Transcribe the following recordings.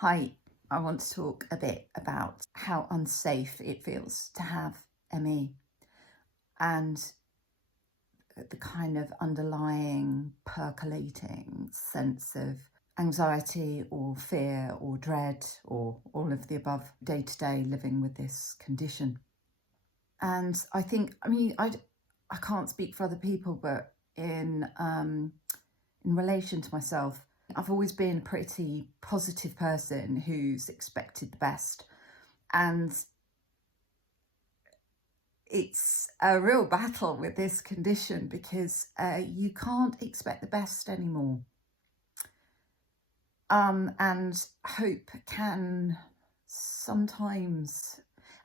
Hi, I want to talk a bit about how unsafe it feels to have ME and the kind of underlying percolating sense of anxiety or fear or dread or all of the above day to day living with this condition. And I think, I can't speak for other people, but in relation to myself, I've always been a pretty positive person who's expected the best. And it's a real battle with this condition because you can't expect the best anymore. And hope can sometimes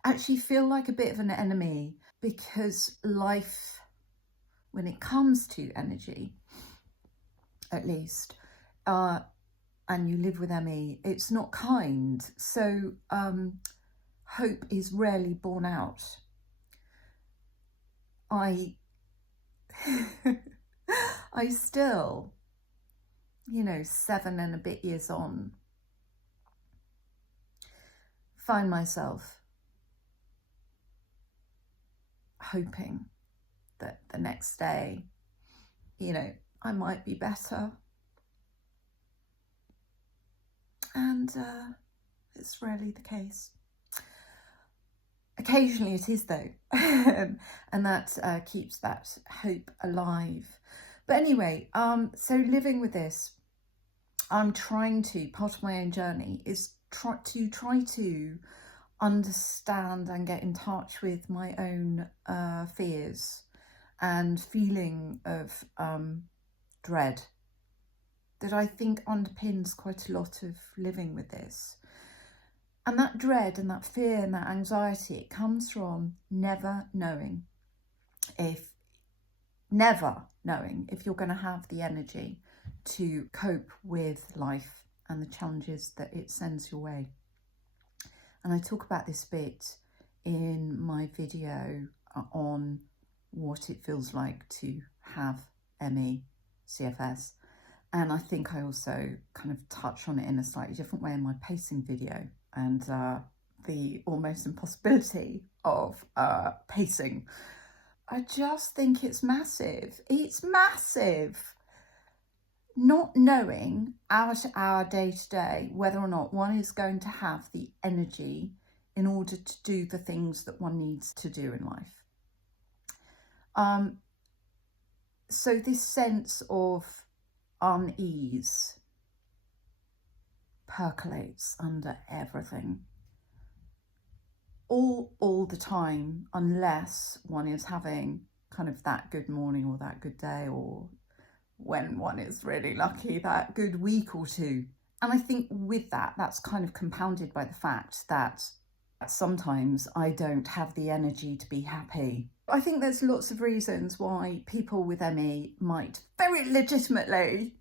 actually feel like a bit of an enemy, because life, when it comes to energy, at least, and you live with ME, it's not kind. So hope is rarely borne out. I still, 7 and a bit years on, find myself hoping that the next day, I might be better. And it's rarely the case. Occasionally it is, though, and that keeps that hope alive. But anyway, so living with this, I'm trying to, part of my own journey is try to understand and get in touch with my own fears and feeling of dread that I think underpins quite a lot of living with this. And that dread and that fear and that anxiety, it comes from never knowing if you're going to have the energy to cope with life and the challenges that it sends your way. And I talk about this bit in my video on what it feels like to have ME, CFS. And I think I also kind of touch on it in a slightly different way in my pacing video, and the almost impossibility of pacing. I just think it's massive. It's massive. Not knowing hour to hour, day to day, whether or not one is going to have the energy in order to do the things that one needs to do in life. So this sense of unease percolates under everything all the time, unless one is having kind of that good morning or that good day, or when one is really lucky, that good week or two. And I think with that, that's kind of compounded by the fact that sometimes I don't have the energy to be happy. I think there's lots of reasons why people with ME might very legitimately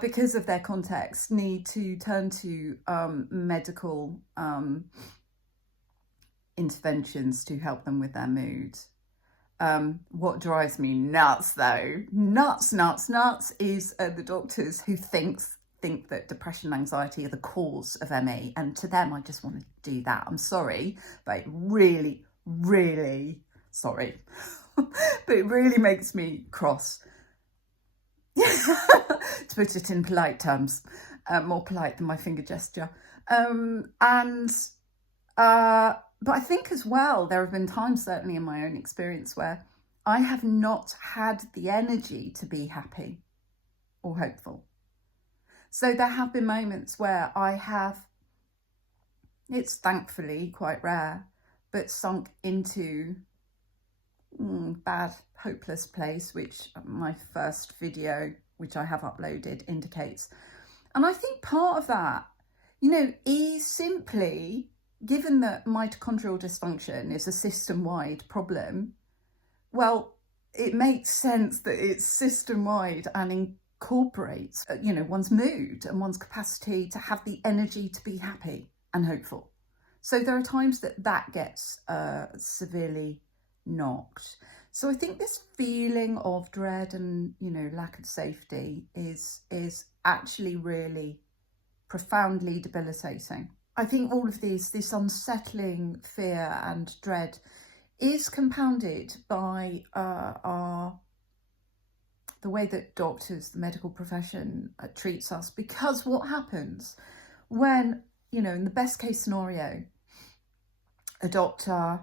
because of their context, need to turn to medical interventions to help them with their mood. What drives me nuts, though, nuts, is the doctors who think that depression and anxiety are the cause of ME. And to them, I just want to do that. I'm sorry, but really, really sorry. But it really makes me cross. To put it in polite terms, more polite than my finger gesture. But I think as well, there have been times, certainly in my own experience, where I have not had the energy to be happy or hopeful. So there have been moments where I have, it's thankfully quite rare, but sunk into bad, hopeless place, which my first video, which I have uploaded, indicates. And I think part of that, is simply, given that mitochondrial dysfunction is a system-wide problem, well, it makes sense that it's system-wide and incorporates, one's mood and one's capacity to have the energy to be happy and hopeful. So there are times that gets severely knocked. So I think this feeling of dread and lack of safety is actually really profoundly debilitating. I think all of this unsettling fear and dread is compounded by the way that doctors, the medical profession treats us. Because what happens when, in the best case scenario, a doctor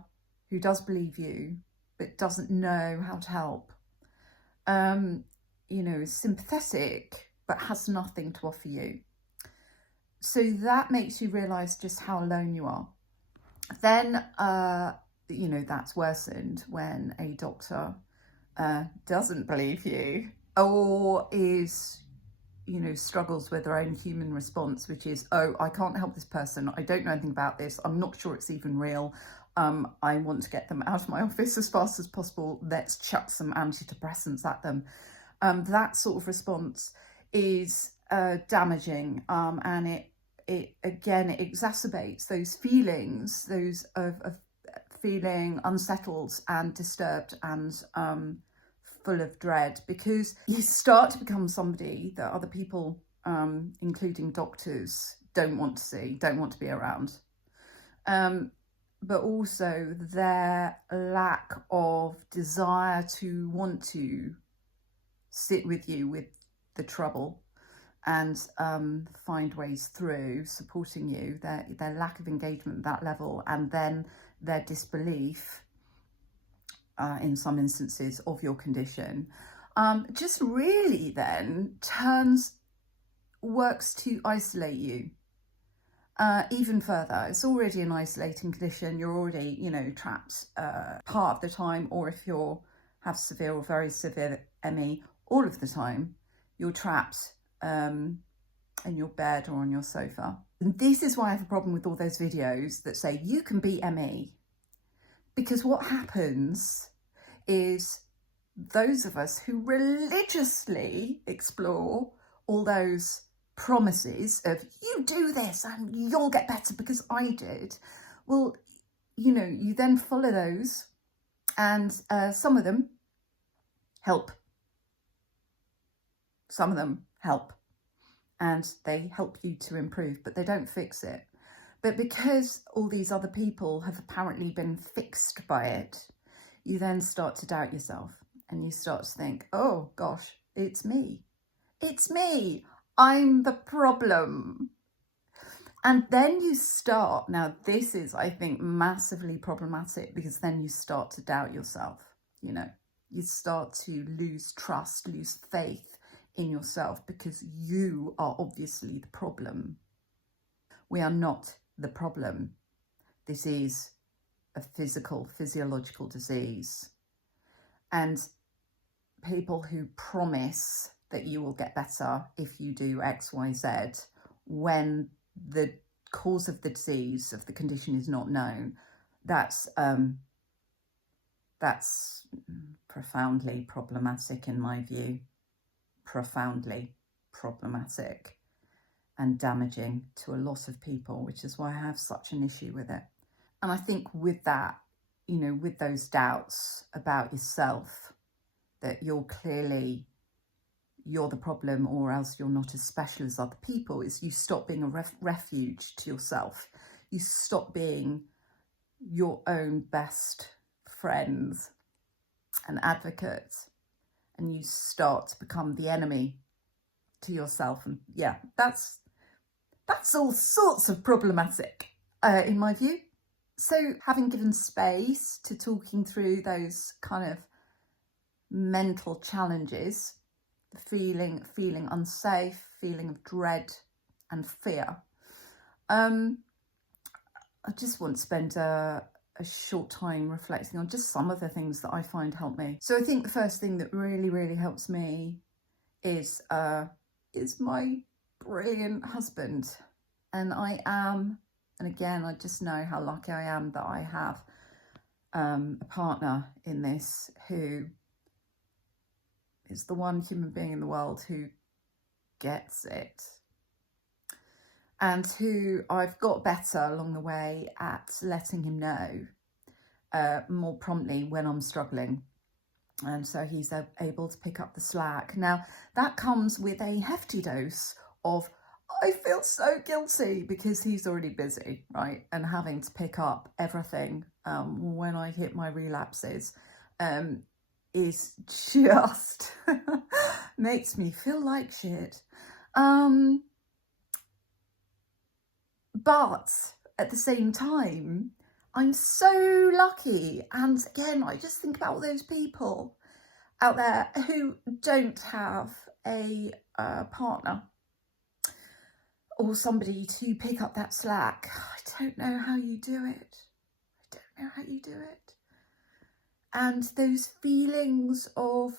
who does believe you but doesn't know how to help, is sympathetic but has nothing to offer you. So that makes you realise just how alone you are. Then, that's worsened when a doctor doesn't believe you or is, struggles with their own human response, which is, oh, I can't help this person. I don't know anything about this. I'm not sure it's even real. I want to get them out of my office as fast as possible. Let's chuck some antidepressants at them. That sort of response is damaging, and it again, it exacerbates those feelings, those of feeling unsettled and disturbed and full of dread, because you start to become somebody that other people, including doctors, don't want to see, don't want to be around. But also their lack of desire to want to sit with you with the trouble and find ways through supporting you, their lack of engagement at that level, and then their disbelief in some instances of your condition, just really then works to isolate you even further. It's already an isolating condition. You're already, trapped part of the time, or if you have severe or very severe ME, all of the time, you're trapped in your bed or on your sofa. And this is why I have a problem with all those videos that say you can beat ME. Because what happens is those of us who religiously explore all those promises of you do this and you'll get better because I did, well, you then follow those, and some of them help. Some of them help, and they help you to improve, but they don't fix it. But because all these other people have apparently been fixed by it, you then start to doubt yourself, and you start to think, oh gosh, it's me. It's me. I'm the problem. And then you start, now this is, I think, massively problematic, because then you start to doubt yourself. You start to lose trust, lose faith in yourself, because you are obviously the problem. We are not the problem. This is a physiological disease. And people who promise that you will get better if you do X, Y, Z, when the cause of the disease, of the condition, is not known, that's profoundly problematic in my view. Profoundly problematic and damaging to a lot of people, which is why I have such an issue with it. And I think with that, with those doubts about yourself, that you're the problem, or else you're not as special as other people, is you stop being a refuge to yourself. You stop being your own best friends and advocates, and you start to become the enemy to yourself. And yeah, that's all sorts of problematic in my view. So having given space to talking through those kind of mental challenges, the feeling unsafe, feeling of dread and fear, I just want to spend a short time reflecting on just some of the things that I find help me. So I think the first thing that really, really helps me is my brilliant husband. And again, I just know how lucky I am that I have a partner in this who is the one human being in the world who gets it, and who I've got better along the way at letting him know more promptly when I'm struggling. And so he's able to pick up the slack. Now, that comes with a hefty dose of I feel so guilty because he's already busy, right? And having to pick up everything when I hit my relapses is just makes me feel like shit. But at the same time, I'm so lucky. And again, I just think about all those people out there who don't have a partner or somebody to pick up that slack. I don't know how you do it. I don't know how you do it. And those feelings of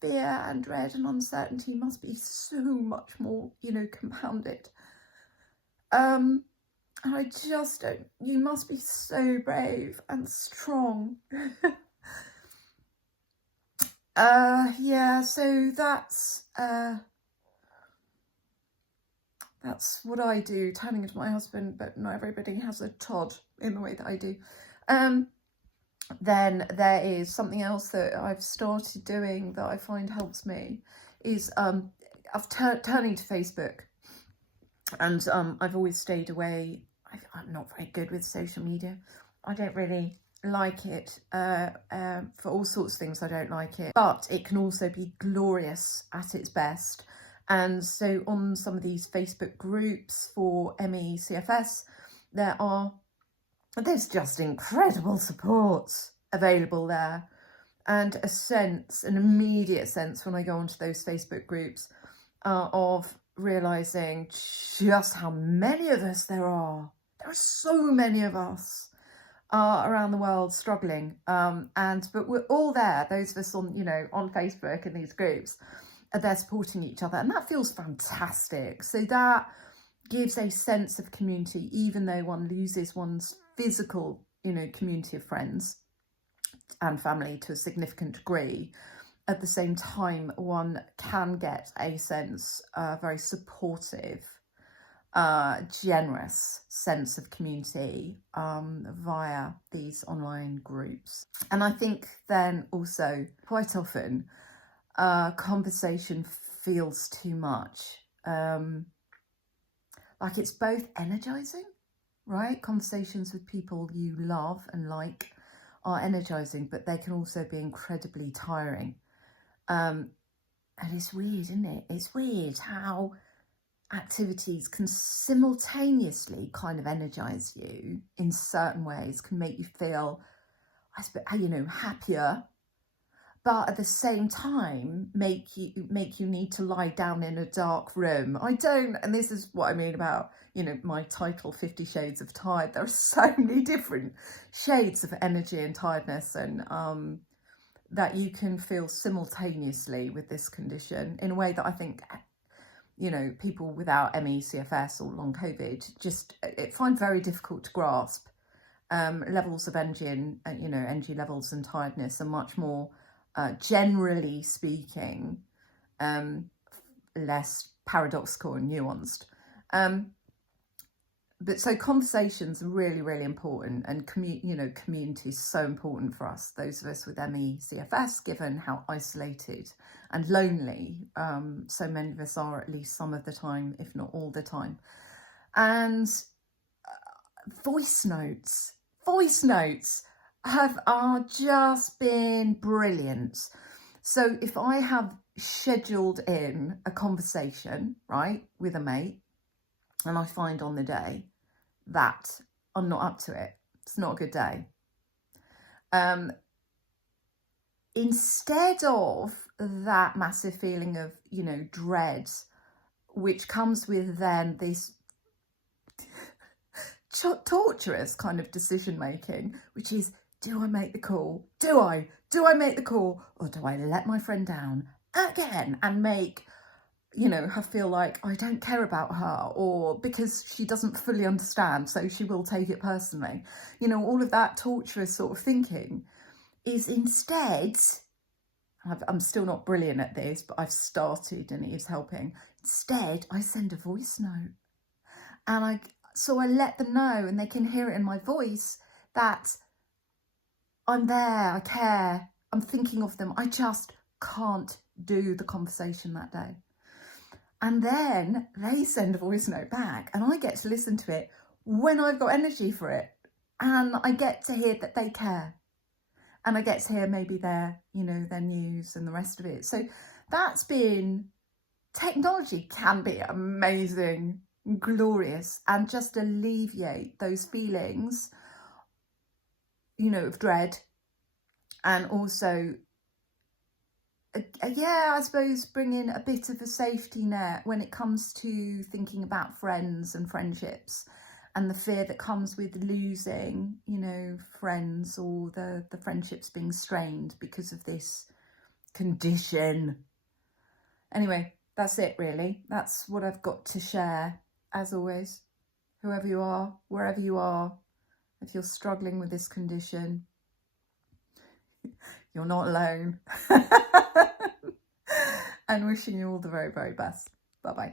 fear and dread and uncertainty must be so much more, compounded. And I just don't, you must be so brave and strong. Yeah, so that's what I do, turning into my husband, but not everybody has a Todd in the way that I do. Then there is something else that I've started doing that I find helps me is turning to Facebook. And I've always stayed away. I'm not very good with social media. I don't really like it for all sorts of things. I don't like it, but it can also be glorious at its best. And so on some of these Facebook groups for ME/CFS, there's just incredible support available there, and an immediate sense when I go onto those Facebook groups of realising just how many of us there are. There are so many of us around the world struggling, but we're all there. Those of us on Facebook and these groups, they're supporting each other, and that feels fantastic. So that gives a sense of community, even though one loses one's physical, community of friends and family to a significant degree. At the same time, one can get a sense, very supportive, generous sense of community via these online groups. And I think then also quite often conversation feels too much. Like it's both energizing, right? Conversations with people you love and like are energizing, but they can also be incredibly tiring. And it's weird, isn't it? It's weird how activities can simultaneously kind of energize you in certain ways, can make you feel, happier, but at the same time make you need to lie down in a dark room. And this is what I mean about, my title, 50 Shades of Tired. There are so many different shades of energy and tiredness, and that you can feel simultaneously with this condition in a way that I think, people without ME/CFS or long COVID find very difficult to grasp. Levels of energy and, energy levels and tiredness are much more, generally speaking, less paradoxical and nuanced. But so conversations are really, really important, and community is so important for us, those of us with ME/CFS, given how isolated and lonely so many of us are, at least some of the time, if not all the time. And voice notes are just been brilliant. So if I have scheduled in a conversation, right, with a mate, and I find on the day that I'm not up to it, it's not a good day, instead of that massive feeling of, dread, which comes with then this torturous kind of decision making, which is, do I make the call? Do I make the call, or do I let my friend down again and make, her feel like I don't care about her, or because she doesn't fully understand, so she will take it personally. All of that torturous sort of thinking is instead, I'm still not brilliant at this, but I've started and it is helping. Instead, I send a voice note, and I let them know, and they can hear it in my voice, that I'm there, I care, I'm thinking of them. I just can't do the conversation that day. And then they send a voice note back and I get to listen to it when I've got energy for it. And I get to hear that they care. And I get to hear maybe their, their news and the rest of it. So that's been, technology can be amazing, glorious, and just alleviate those feelings, of dread. And also, I suppose bring in a bit of a safety net when it comes to thinking about friends and friendships and the fear that comes with losing, friends, or the friendships being strained because of this condition. Anyway, that's it really. That's what I've got to share. As always, whoever you are, wherever you are, if you're struggling with this condition, you're not alone. And wishing you all the very, very best. Bye-bye.